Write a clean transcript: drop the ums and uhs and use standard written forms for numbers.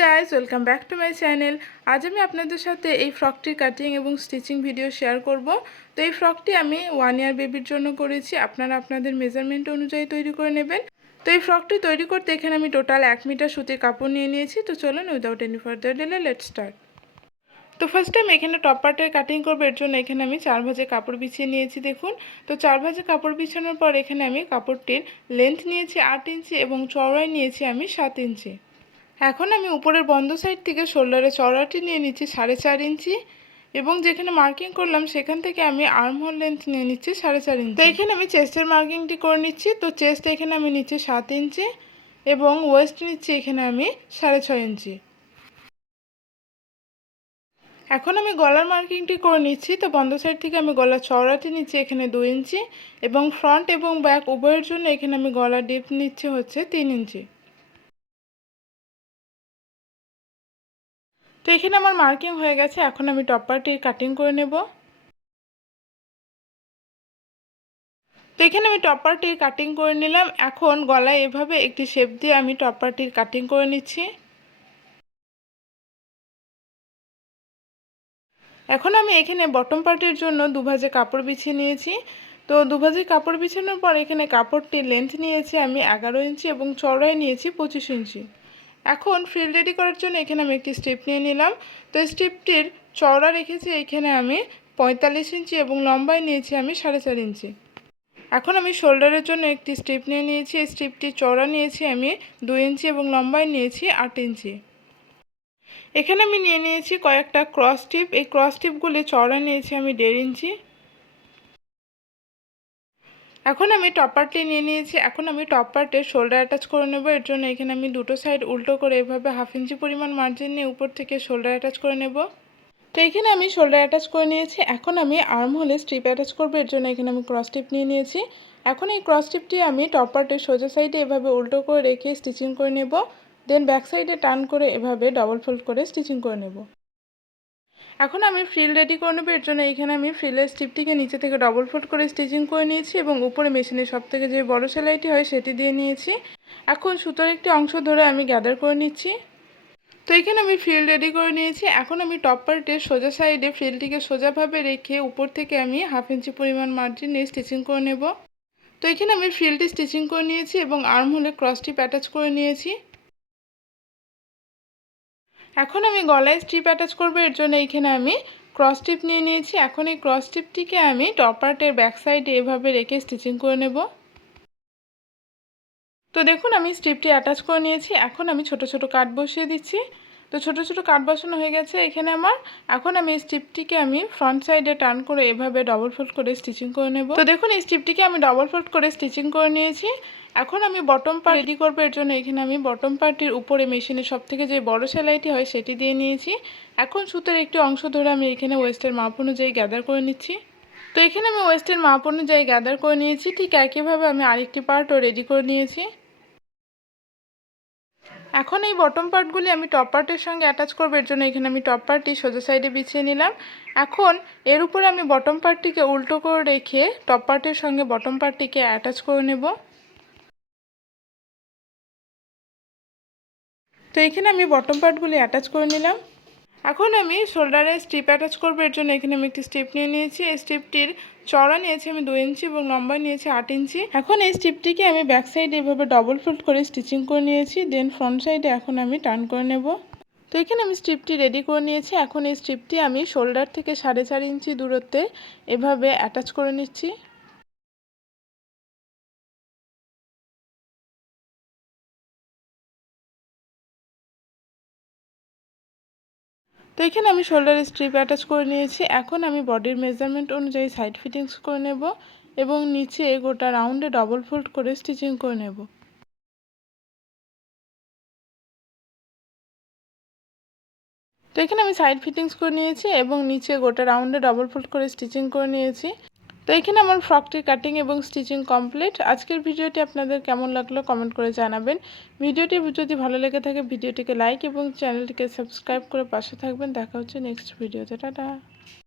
Guys, welcome back to my channel. আজ আমি আপনাদের সাথে এই ফ্রকটির কাটিং এবং স্টিচিং ভিডিও শেয়ার করব। তো এই ফ্রকটি আমি 1 ইয়ার বেবির জন্য করেছি। আপনারা আপনাদের মেজারমেন্ট অনুযায়ী তৈরি করে নেবেন। তো এই ফ্রকটি তৈরি করতে এখানে আমি টোটাল 1 মিটার সুতির কাপড় নিয়ে নিয়েছি। তো চলুন without any further delay let's start. তো ফার্স্ট আমি এখানে টপ পার্টের কাটিং করবো। এর জন্য এখানে আমি 4 ভাঁজে কাপড় বিছিয়ে নিয়েছি। দেখুন, তো 4 ভাঁজে কাপড় বিছানোর পর এখানে আমি কাপড়টির লেন্থ নিয়েছি 8 ইঞ্চি এবং চওড়াই নিয়েছি আমি 7 ইঞ্চি। এখন আমি উপরের বন্ধ সাইড থেকে শোল্ডারে চওড়াটি নিয়ে নিচ্ছি 4.5 ইঞ্চি এবং যেখানে মার্কিং করলাম সেখান থেকে আমি আর্মহোল লেন্থ নিয়ে নিচ্ছি 4.5 ইঞ্চি। তো এখানে আমি চেস্টের মার্কিংটি করে নিচ্ছি। তো চেস্ট এখানে আমি নিচ্ছি 7 ইঞ্চি এবং ওয়েস্ট নিচ্ছি এখানে আমি 6.5 ইঞ্চি। এখন আমি গলার মার্কিংটি করে নিচ্ছি। তো বন্ধ সাইড থেকে আমি গলার চওড়াটি নিচ্ছি এখানে 2 ইঞ্চি এবং ফ্রন্ট এবং ব্যাক উভয়ের জন্য এখানে আমি গলার ডিপ নিচ্ছি হচ্ছে 3 ইঞ্চি। তো এখানে আমার মার্কিং হয়ে গেছে। এখন আমি টপ পার্টটি কাটিং করে নেব। তো এখানে আমি টপ পার্টটি কাটিং করে নিলাম। এখন গলায় এভাবে একটি শেপ দিয়ে আমি টপ পার্টটির কাটিং করে নিচ্ছি। এখন আমি এখানে বটম পার্টের জন্য 2 ভাঁজে কাপড় বিছিয়ে নিয়েছি। তো 2 ভাঁজে কাপড় বিছানোর পর এখানে কাপড়টির লেন্থ নিয়েছি আমি 11 ইঞ্চি এবং চওড়ায় নিয়েছি 25 ইঞ্চি। এখন ফ্রিল রেডি করার জন্য এখানে আমি একটি স্ট্রিপ নিয়ে নিলাম। তো স্ট্রিপটির চওড়া রেখেছি এখানে আমি 45 ইঞ্চি এবং লম্বায় নিয়েছি আমি 4.5 ইঞ্চি। এখন আমি শোল্ডারের জন্য একটি স্ট্রিপ নিয়ে নিয়েছি। এই স্ট্রিপটির চওড়া নিয়েছি আমি 2 ইঞ্চি এবং লম্বায় নিয়েছি 8 ইঞ্চি। এখানে আমি নিয়ে নিয়েছি কয়েকটা ক্রস স্ট্রিপ। এই ক্রস স্ট্রিপগুলি চওড়া নিয়েছি আমি 1.5 ইঞ্চি। এখন আমি টপ পার্টটি নিয়ে নিয়েছি। এখন আমি টপ পার্টে শোল্ডার অ্যাটাচ করে নেব। এর জন্য এখানে আমি দুটো সাইড উল্টো করে এভাবে 1/2 ইঞ্চি পরিমাণ মার্জিন নিয়ে উপর থেকে শোল্ডার অ্যাটাচ করে নেব। তো এখানে আমি শোল্ডার অ্যাটাচ করে নিয়েছি। এখন আমি আর্ম হোলে স্ট্রিপ অ্যাটাচ করবো। এর জন্য এখানে আমি ক্রস স্ট্রিপ নিয়ে নিয়েছি। এখন এই ক্রস স্ট্রিপটি আমি টপ পার্টের সোজা সাইডে এভাবে উল্টো করে রেখে স্টিচিং করে নেব। দেন ব্যাক সাইডে টার্ন করে এভাবে ডবল ফোল্ড করে স্টিচিং করে নেব। এখন আমি ফ্রিল রেডি করে নেব। এর জন্য এখানে আমি ফ্রিলের স্ট্রিপটিকে নিচে থেকে ডবল ফোল্ড করে স্টিচিং করে নিয়েছি এবং উপরে মেশিনের সবথেকে যে বড় সেলাইটি হয় সেটি দিয়ে নিয়েছি। এখন সুতোর একটি অংশ ধরে আমি গ্যাদার করে নিচ্ছি। তো এখানে আমি ফ্রিল রেডি করে নিয়েছি। এখন আমি টপ পার্টের সোজা সাইডে ফ্রিলটিকে সোজাভাবে রেখে উপর থেকে আমি 1/2 ইঞ্চি পরিমাণ মার্জিন নিয়ে স্টিচিং করে নেব। তো এখানে আমি ফ্রিলটি স্টিচিং করে নিয়েছি এবং আর্ম হোলে ক্রস স্ট্রিপ অ্যাটাচ করে নিয়েছি। এখন আমি গলায় স্ট্রিপ অ্যাটাচ করব। এর জন্য এখানে আমি ক্রস স্ট্রিপ নিয়ে নিয়েছি। এখন এই ক্রস স্ট্রিপটিকে আমি টপ পার্টের ব্যাক সাইডে এভাবে রেখে স্টিচিং করে নেব। তো দেখুন আমি স্ট্রিপটি অ্যাটাচ করে নিয়েছি। এখন আমি ছোট ছোট কাট বসিয়ে দিচ্ছি। তো ছোট ছোট কাট বসানো হয়ে গেছে এখানে আমার। এখন আমি এই স্ট্রিপটিকে আমি ফ্রন্ট সাইডে টার্ন করে এভাবে ডবল ফোল্ড করে স্টিচিং করে নেব। তো দেখুন এই স্ট্রিপটিকে আমি ডবল ফোল্ড করে স্টিচিং করে নিয়েছি। এখন আমি বটম পার্ট রেডি করবো। এর জন্য এখানে আমি বটম পার্টের উপরে মেশিনের সবথেকে যে বড় সেলাইটি হয় সেটি দিয়ে নিয়েছি। এখন সুতোর একটি অংশ ধরে আমি এখানে ওয়েস্টের মাপ অনুযায়ী গ্যাদার করে নিচ্ছি। তো এখানে আমি ওয়েস্টের মাপ অনুযায়ী গ্যাদার করে নিয়েছি। ঠিক একইভাবে আমি আরেকটি পার্টও রেডি করে নিয়েছি। এখন এই বটম পার্টগুলি আমি টপ পার্টের সঙ্গে অ্যাটাচ করবো। এর জন্য এখানে আমি টপ পার্টটি সোজা সাইডে বিছিয়ে নিলাম। এখন এর উপরে আমি বটম পার্টটিকে উল্টো করে রেখে টপ পার্টের সঙ্গে বটম পার্টটিকে অ্যাটাচ করে নেব। তো এখানে আমি বটম পার্টগুলি অ্যাটাচ করে নিলাম। এখন আমি শোল্ডারে স্ট্রিপ অ্যাটাচ করবো। এর জন্য এখানে আমি একটি স্ট্রিপ নিয়ে নিয়েছি। এই স্ট্রিপটির চওড়া নিয়েছি আমি 2 ইঞ্চি এবং লম্বা নিয়েছি 8 ইঞ্চি। এখন এই স্ট্রিপটিকে আমি ব্যাক সাইডে এভাবে ডবল ফোল্ড করে স্টিচিং করে নিয়েছি। দেন ফ্রন্ট সাইডে এখন আমি টার্ন করে নেব। তো এখানে আমি স্ট্রিপটি রেডি করে নিয়েছি। এখন এই স্ট্রিপটি আমি শোল্ডার থেকে 4.5 ইঞ্চি দূরত্বে এভাবে অ্যাটাচ করে নিচ্ছি। তো এখানে আমি শোল্ডারে স্ট্রিপ অ্যাটাচ করে নিয়েছি। এখন আমি বডির মেজারমেন্ট অনুযায়ী সাইড ফিটিংস করে নেব এবং নিচে গোটা রাউন্ডে ডবল ফোল্ড করে স্টিচিং করে নেব। তো এখানে আমি সাইড ফিটিংস করে নিয়েছি এবং নিচে গোটা রাউন্ডে ডবল ফোল্ড করে স্টিচিং করে নিয়েছি। তো এখানে আমার ফ্রকটির কাটিং এবং স্টিচিং কমপ্লিট। আজকের ভিডিওটি আপনাদের কেমন লাগলো কমেন্ট করে জানাবেন। ভিডিওটি যদি ভালো লেগে থাকে ভিডিওটিকে লাইক এবং চ্যানেলটিকে সাবস্ক্রাইব করে পাশে থাকবেন। দেখা হচ্ছে নেক্সট ভিডিওতে। টাটা।